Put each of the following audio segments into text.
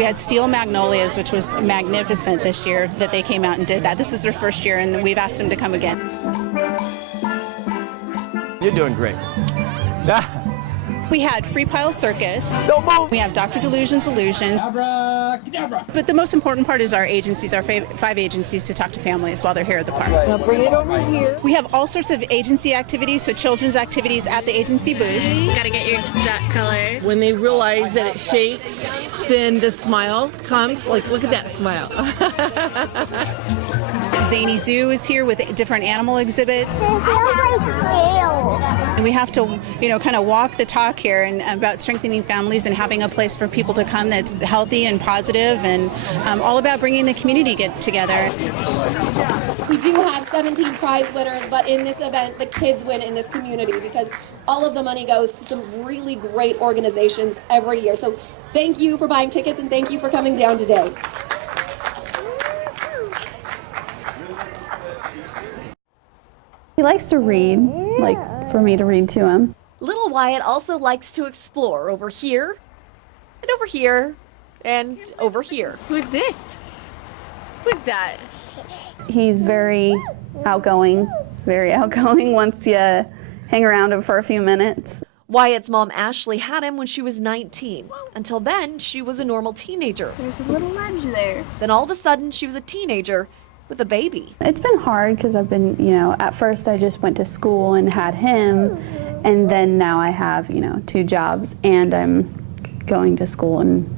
We had steel magnolias, which was magnificent this year that they came out and did that. This was their first year, and we've asked them to come again. You're doing great. We had Free Pile Circus. Don't move. We have Dr. Delusion's Illusions. But the most important part is our agencies, our 5 agencies, to talk to families while they're here at the park. Now bring it over here. We have all sorts of agency activities, so children's activities at the agency booths. Gotta get your duck color. When they realize that it shakes, then the smile comes. Like, look at that smile. Zany Zoo is here with different animal exhibits. It feels like scales. And we have to, kind of walk the talk here and about strengthening families and having a place for people to come that's healthy and positive, and all about bringing the community together. We do have 17 prize winners, but in this event, the kids win in this community because all of the money goes to some really great organizations every year. So thank you for buying tickets and thank you for coming down today. He likes to read, like for me to read to him. Little Wyatt also likes to explore over here, and over here, and over here. Who's this? Who's that? He's very outgoing once you hang around him for a few minutes. Wyatt's mom Ashley had him when she was 19. Until then, she was a normal teenager. There's a little ledge there. Then all of a sudden, she was a teenager with a baby. It's been hard because I've been, at first I just went to school and had him, and then now I have, 2 jobs and I'm going to school and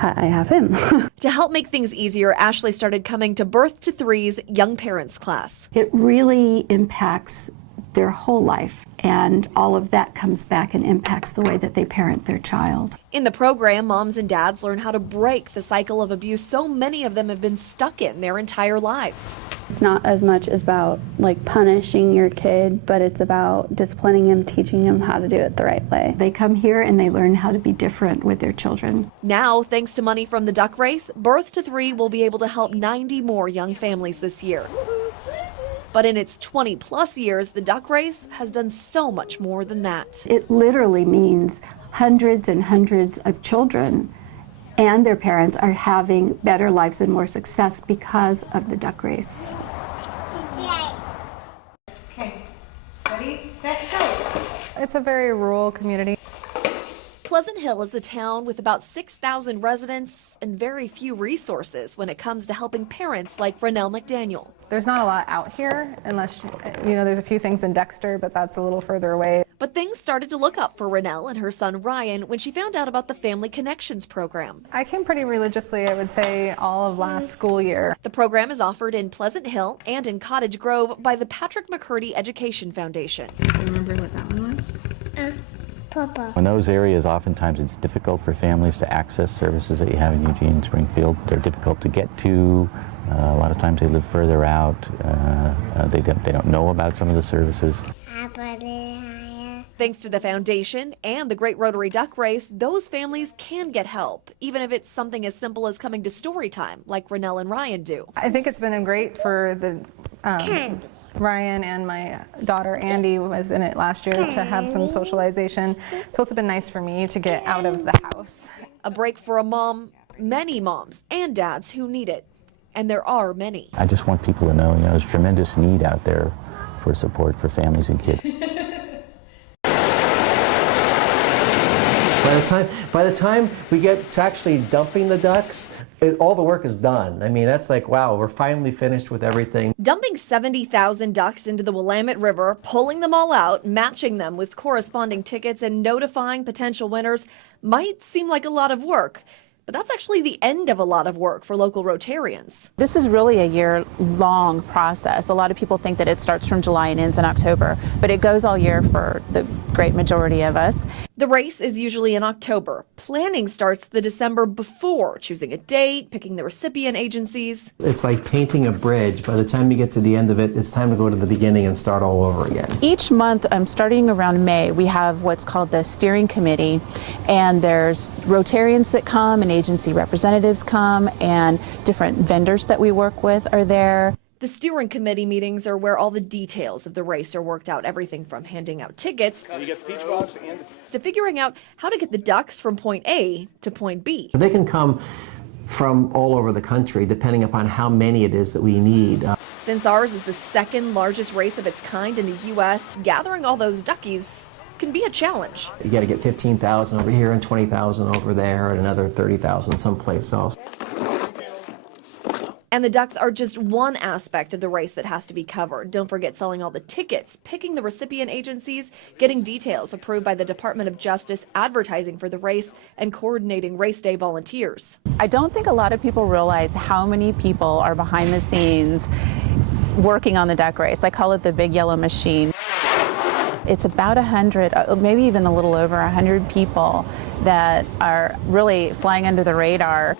I have him. To help make things easier, Ashley started coming to Birth to Three's Young Parents class. It really impacts their whole life, and all of that comes back and impacts the way that they parent their child. In the program, moms and dads learn how to break the cycle of abuse so many of them have been stuck in their entire lives. It's not as much about punishing your kid, but it's about disciplining him, teaching him how to do it the right way. They come here and they learn how to be different with their children. Now, thanks to money from the duck race, Birth to Three will be able to help 90 more young families this year. But in its 20-plus years, the duck race has done so much more than that. It literally means hundreds and hundreds of children and their parents are having better lives and more success because of the duck race. Okay, ready, set, go. It's a very rural community. Pleasant Hill is a town with about 6,000 residents and very few resources when it comes to helping parents like Rennell McDaniel. There's not a lot out here unless, there's a few things in Dexter, but that's a little further away. But things started to look up for Rennell and her son Ryan when she found out about the Family Connections program. I came pretty religiously, I would say, all of last school year. The program is offered in Pleasant Hill and in Cottage Grove by the Patrick McCurdy Education Foundation. Do you remember what that one was? Papa. In those areas, oftentimes it's difficult for families to access services that you have in Eugene, Springfield. They're difficult to get to. A lot of times they live further out. They don't know about some of the services. Thanks to the foundation and the Great Rotary Duck Race, those families can get help, even if it's something as simple as coming to story time, like Rennell and Ryan do. I think it's been great for the Ryan and my daughter Andy was in it last year to have some socialization. It's also been nice for me to get out of the house. A break for a mom, many moms and dads who need it. And there are many. I just want people to know, there's tremendous need out there for support for families and kids. By the time we get to actually dumping the ducks, all the work is done. I mean, that's like, wow, we're finally finished with everything. Dumping 70,000 ducks into the Willamette River, pulling them all out, matching them with corresponding tickets, and notifying potential winners might seem like a lot of work. But that's actually the end of a lot of work for local Rotarians. This is really a year-long process. A lot of people think that it starts from July and ends in October, but it goes all year for the great majority of us. The race is usually in October. Planning starts the December before, choosing a date, picking the recipient agencies. It's like painting a bridge. By the time you get to the end of it, it's time to go to the beginning and start all over again. Each month, starting around May, we have what's called the steering committee, and there's Rotarians that come and agency representatives come, and different vendors that we work with are there. The steering committee meetings are where all the details of the race are worked out, everything from handing out tickets to figuring out how to get the ducks from point A to point B. They can come from all over the country, depending upon how many it is that we need. Since ours is the second largest race of its kind in the U.S., gathering all those duckies can be a challenge. You got to get 15,000 over here and 20,000 over there and another 30,000 someplace else. And the ducks are just one aspect of the race that has to be covered. Don't forget selling all the tickets, picking the recipient agencies, getting details approved by the Department of Justice, advertising for the race, and coordinating race day volunteers. I don't think a lot of people realize how many people are behind the scenes working on the duck race. I call it the big yellow machine. It's about 100, maybe even a little over 100 people that are really flying under the radar.